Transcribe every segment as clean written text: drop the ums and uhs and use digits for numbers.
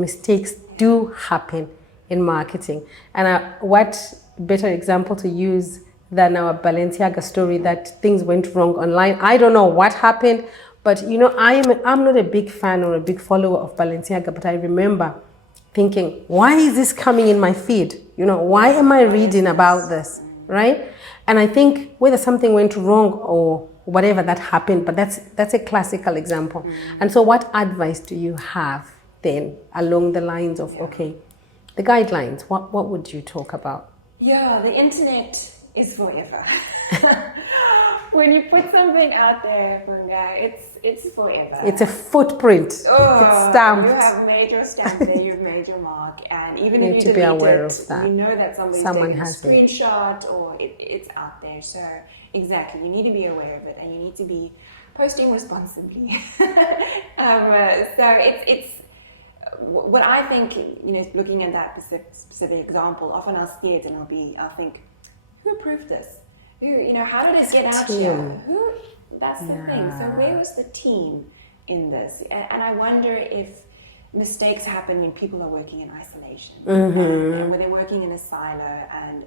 Mistakes do happen in marketing. And what better example to use than our Balenciaga story that things went wrong online. I don't know what happened, but I'm not a big fan or a big follower of Balenciaga, but I remember thinking, why is this coming in my feed? Why am I reading about this, right? And I think whether something went wrong or whatever that happened, but that's a classical example. And so what advice do you have then along the lines of, okay, the guidelines, what would you talk about? Yeah, the internet is forever. When you put something out there, it's forever. It's a footprint. It's stamped. You have made your stamp there, you've made your mark, and even if you to be aware of that. you know that Someone taken a has screenshot or it's out there. So exactly, you need to be aware of it, and you need to be posting responsibly. So it's what I think. Looking at that specific example, often I'll see it and I'll think, who approved this? How did it get out here? That's the thing. So where was the team in this? And I wonder if mistakes happen when people are working in isolation, and when they're working in a silo,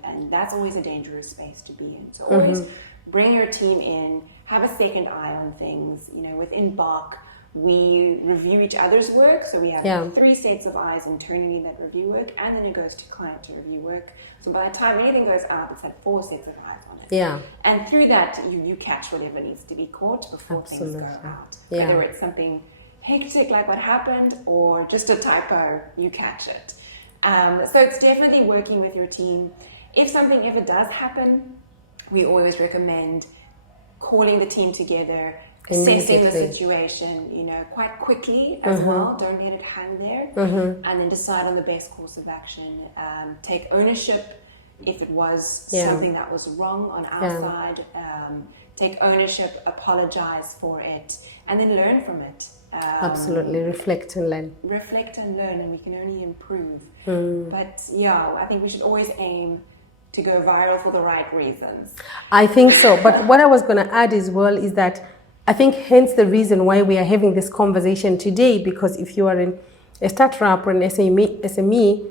and that's always a dangerous space to be in. So always bring your team in, have a second eye on things. Within Bark, we review each other's work, so we have 3 sets of eyes internally that review work, and then it goes to client to review work. So by the time anything goes out, it's had 4 sets of eyes on it. Yeah. And through that, you catch whatever needs to be caught before things go out. Yeah. Whether it's something hectic like what happened or just a typo, you catch it. So it's definitely working with your team. If something ever does happen, we always recommend calling the team together, assessing the situation, quite quickly as well. Don't let it hang there, and then decide on the best course of action. Take ownership if it was something that was wrong on our side. Take ownership, apologize for it, and then learn from it. Absolutely, reflect and learn. Reflect and learn, and we can only improve. But I think we should always aim to go viral for the right reasons. I think so. But what I was going to add as well is that I think hence the reason why we are having this conversation today, because if you are in a startup or an SME,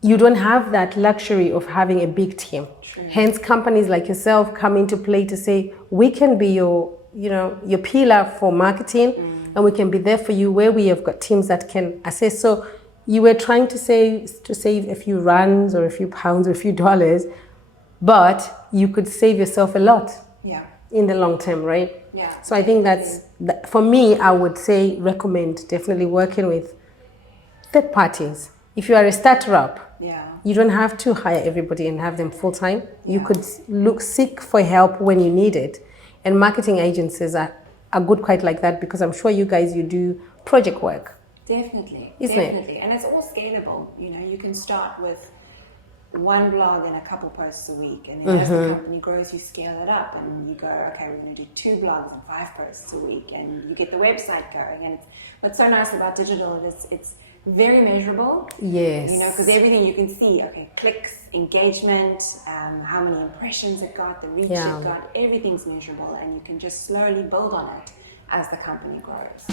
you don't have that luxury of having a big team. True. Hence companies like yourself come into play to say, we can be your pillar for marketing, and we can be there for you where we have got teams that can assess. So you were trying to save a few rands or a few pounds or a few dollars, but you could save yourself a lot in the long term, right? Yeah. So I think for me, I would say recommend definitely working with third parties. If you are a startup, you don't have to hire everybody and have them full time. You could seek for help when you need it. And marketing agencies are good quite like that, because I'm sure you do project work. Definitely. Isn't it? And it's all scalable. You can start with one blog and a couple posts a week, and then as the company grows, you scale it up and you go, okay, we're going to do 2 blogs and 5 posts a week, and you get the website going. And what's so nice about digital is it's very measurable. Yes. Because everything you can see, okay, clicks, engagement, how many impressions it got, the reach it got, everything's measurable, and you can just slowly build on it as the company grows.